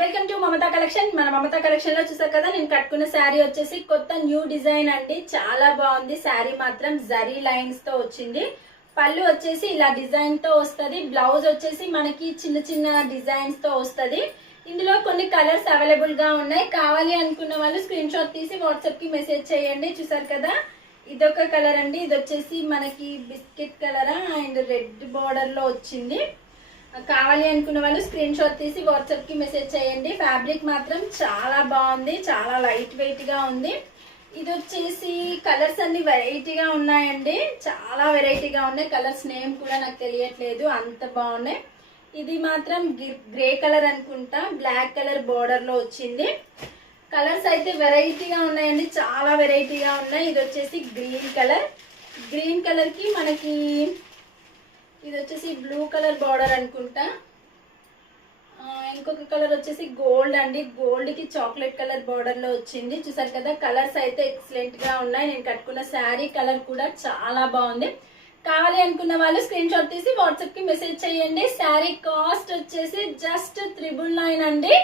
Welcome to Mamata collection. మన Mamata collection లో చూసారు కదా, నేను కట్టుకున్న శారీ వచ్చేసి కొత్త న్యూ డిజైన్ అండి. చాలా బాగుంది. శారీ మాత్రం జరీ లైన్స్ తో వచ్చింది. పళ్ళు వచ్చేసి ఇలా డిజైన్ తో వస్తుంది. బ్లౌజ్ వచ్చేసి మనకి చిన్న చిన్న డిజైన్స్ తో వస్తుంది. ఇందులో కొన్ని కలర్స్ అవైలబుల్ గా ఉన్నాయి. కావాలి అనుకున్న వాళ్ళు స్క్రీన్ షాట్ తీసి వాట్సాప్ కి మెసేజ్ చేయండి. చూసారు కదా, ఇదొక కలర్ అండి. ఇది వచ్చేసి మనకి biscuit colour and red border లో వచ్చింది. కావాలి అనుకున్న వాళ్ళు స్క్రీన్ షాట్ తీసి వాట్సాప్ కి మెసేజ్ చేయండి. ఫ్యాబ్రిక్ మాత్రం చాలా బాగుంది, చాలా లైట్ వెయిట్ గా ఉంది. ఇది వచ్చేసి కలర్స్ అన్ని వెరైటీగా ఉన్నాయండి, చాలా వెరైటీగా ఉన్నాయి. కలర్స్ నేమ్ కూడా నాకు తెలియట్లేదు, అంత బాగున్నాయి. ఇది మాత్రం గ్రే కలర్ అనుకుంటా, బ్లాక్ కలర్ బోర్డర్ లో వచ్చింది. కలర్స్ అయితే వెరైటీగా ఉన్నాయండి, చాలా వెరైటీగా ఉన్నాయి. ఇది వచ్చేసి గ్రీన్ కలర్. గ్రీన్ కలర్ కి మనకి ఇది వచ్చేసి బ్లూ కలర్ బార్డర్ అనుకుంటా. ఇంకొక కలర్ వచ్చేసి గోల్డ్ అండి. గోల్డ్ కి చాక్లెట్ కలర్ బార్డర్ లో వచ్చింది. చూసారు కదా, కలర్స్ అయితే ఎక్సలెంట్ గా ఉన్నాయి. నేను కట్టుకున్న శారీ కలర్ కూడా చాలా బాగుంది. కావాలి అనుకున్న వాళ్ళు స్క్రీన్ షాట్ తీసి వాట్సాప్ కి మెసేజ్ చేయండి. శారీ కాస్ట్ వచ్చేసి జస్ట్ 999 అండి.